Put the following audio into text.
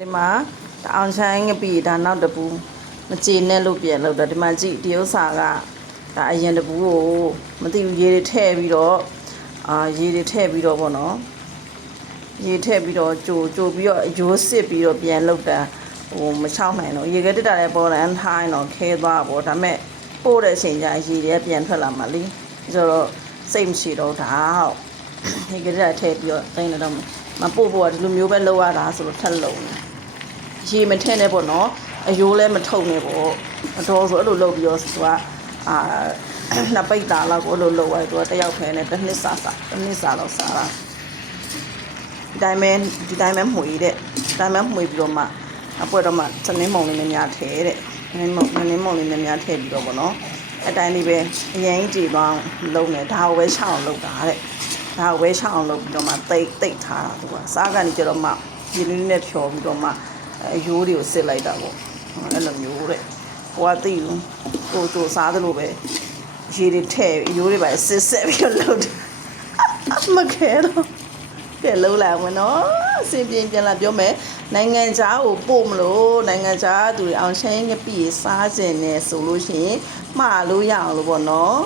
ဒီမှာအောင်ချိုင်းငပိဒါနောက်တပူမကြည်နဲ့လို့ပြန်လို့တော့ဒီမှာကြည့်ဒီဥစ္စာကဒါအရင်တပူကိုမသိဘူးရေတွေထည့်ပြီးတော့ရေတွေထည့်ပြီးတော့ပေါ့နော်ရေထည့်ပြီးတော့ကြိုပြီးတော့ရိုးစစ်ပြီးတော့ပြန်လုပ်တာဟိုမချောင်းနိုင်တော့ရေခဲတက်တာလည်းပေါ်တယ်ထိုင်းတော့ခဲသွားပေါ့ဒါမဲ့ပို့တဲ့အချိန်ကျရေတွေပြန်ထွက်လာမှလीဆိုတော့စိတ်မရှိတော့ဒါဟုတ်ရေခဲတက်တာထည့်ပြီးတော့တိုင်းတော့မပို့ဖို့ကဒီလိုမျိုးပဲလုပ်ရတာဆိုတော့ထက်လုံးရေမထည့်နဲ့ပေါ့နော်အယိုးလည်းမထုံနဲ့ပေါ့အတော်ဆိုအဲ့လိုလုပ်ပြီးတော့သူကနှစ်ပိတ်တာလောက်ကိုအဲ့လိုလုပ်လိုက်သူကတယောက်ခဲနဲ့တစ်နှစ်စားလောက်စားတာဒီတိုင်းပဲမှွေတဲ့ဒီတိုင်းပဲမှွေပြီးတော့မှအပွက်တော့မှစနင်းမုံလေးနဲ့များထည့်တဲ့နင်းမုံလေးနဲ့များထည့်ပြီးတော့ပေါ့နော်အတိုင်းလေးပဲအရင်ကြည်သွားလုံးနေဒါကိုပဲရှောင်းလုပ်တာတဲ့ဒါကိုပဲရှောင်းလုပ်ပြီးတော့မှတိတ်ထားတာသူကစားကနေကြတော့မှဒီလေးနဲ့ဖြော်ပြီးတော့မှအယိုးတွေကိုစစ်လိုက်တာပေါ့အဲ့လိုမျိုးတဲ့ဟိုကသိဘူးကိုစားသလိုပဲရေတွေထည့်အယိုးတွေပါစစ်ပြီးတော့လုပ်တယ်မခဲတော့ကဲလုံးလာဝင်နော်အစင်ပြင်းပြန်လာပြောမယ်နိုင်ငံခြားကိုပို့မလို့နိုင်ငံခြားသူတွေအောင်ချင်းငပိစားခြင်းနဲ့ဆိုလို့ရှိရင်မှားလို့ရအောင်လို့ပေါ့နော်